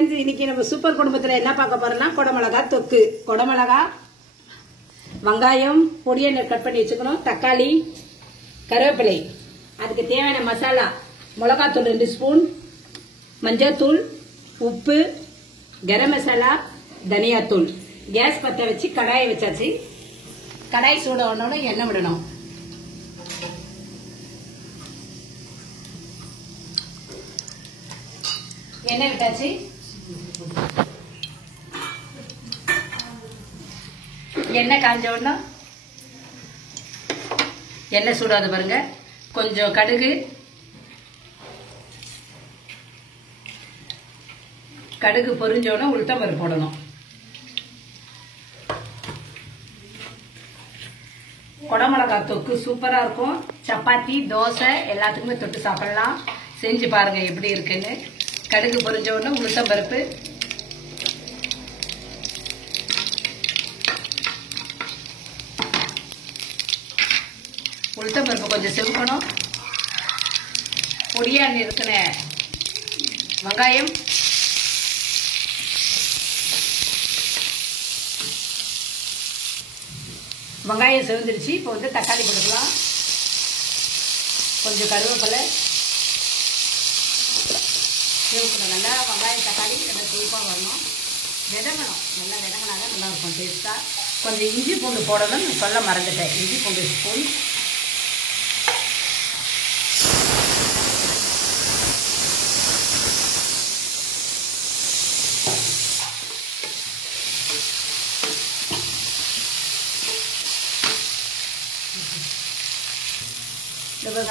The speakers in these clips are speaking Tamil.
ஃப்ரெண்ட்ஸ், இன்னைக்கு நம்ம சூப்பர் குடும்பத்துல என்ன பார்க்க போறோம்னா குடமிளகா தொக்கு. குடமிளகா, வெங்காயம் பொடியை கட் பண்ணி வச்சுக்கணும், தக்காளி, கருவேப்பிலை, அதுக்கு தேவையான மசாலா மிளகாத்தூள் 2 ஸ்பூன், மஞ்சள்தூள், உப்பு, கரம் மசாலா, தனியாத்தூள். கேஸ் பற்ற வச்சு கடாயை வச்சாச்சு. கடாய் சூட ஒன்னோட எண்ணெய் விடணும். எண்ணெய் விட்டாச்சு. எண்ணெய் காஞ்ச உடனே எண்ணெய் சூடாது பாருங்க. கொஞ்சம் கடுகு, கடுகு பொரிஞ்சோடனே உளுத்தம்பருப்பு போடணும். குடமிளகா தொக்கு சூப்பரா இருக்கும். சப்பாத்தி, தோசை எல்லாத்துக்குமே தொட்டு சாப்பிடலாம். செஞ்சு பாருங்க எப்படி இருக்குன்னு. கடுகு பொரிஞ்ச உடனே உளுத்தம்பருப்பு, உளுத்தம்பருப்பு கொஞ்சம் செவக்கணும். பொடியா இருக்கிற வெங்காயம், வெங்காயம் செவந்துருச்சு. இப்போ வந்து தக்காளி போட்டுக்கலாம். கொஞ்சம் கருவேப்பிலை செவக்கணும். நல்லா வெங்காயம் தக்காளி நல்லா சூப்பாக வரணும். விதங்கணும், நல்லா விதங்கினாதான் நல்லா இருக்கும் டேஸ்ட்டாக. கொஞ்சம் இஞ்சி பூண்டு போடணும்னு சொல்ல மறந்துட்டேன். இஞ்சி பூண்டு ஸ்பூன்,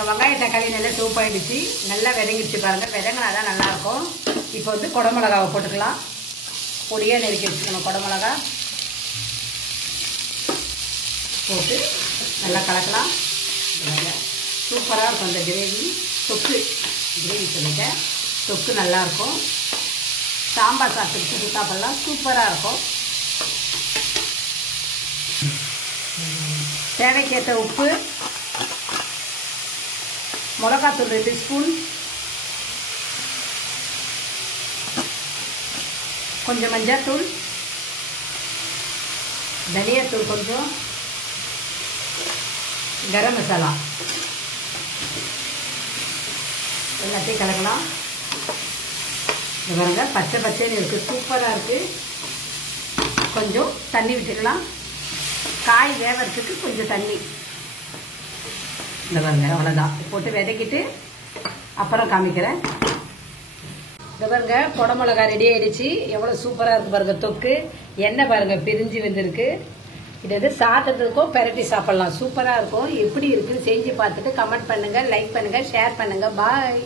வெங்காய தக்காளி நல்லா சூப்பாயிடுச்சு. நல்லா விதங்கிடுச்சு பாருங்க. விதங்கினாதான் நல்லா இருக்கும். இப்போ வந்து குடமிளகாவை போட்டுக்கலாம். பொடியா நெருக்கி வச்சுக்கணும். குடமிளகா போட்டு நல்லா கலக்கலாம். சூப்பராக இருக்கும் அந்த கிரேவி. தொக்கு கிரேவி சொல்லிட்டேன். தொக்கு நல்லா இருக்கும். சாம்பார் சாப்பிட்டு சாப்பிடலாம். சூப்பராக இருக்கும். தேவைக்கேற்ற உப்பு, மிளகாத்தூள் 2 ஸ்பூன், கொஞ்சம் மஞ்சள்தூள், தனியாத்தூள் கொஞ்சம், கரம் மசாலா எல்லாத்தையும் கலக்கலாம். பாருங்க பச்சை பச்சைன்னு இருக்குது. சூப்பராக இருக்குது. கொஞ்சம் தண்ணி விட்டுக்கலாம். காய் வேவறதுக்கு கொஞ்சம் தண்ணி. இந்த பாருங்க அவ்வளோதான். போட்டு விதைக்கிட்டு அப்புறம் காமிக்கிறேன். இந்த பாருங்க குடமிளகா ரெடி ஆயிடுச்சு. எவ்வளோ சூப்பராக இருக்கு பாருங்க தொக்கு. எண்ணெய் பாருங்க பிரிஞ்சு வந்திருக்கு. இது வந்து சாப்பிட்றதுக்கும் பெரட்டி சாப்பிடலாம். சூப்பராக இருக்கும். எப்படி இருக்குன்னு செஞ்சு பார்த்துட்டு கமெண்ட் பண்ணுங்க, லைக் பண்ணுங்க, ஷேர் பண்ணுங்க. பாய்.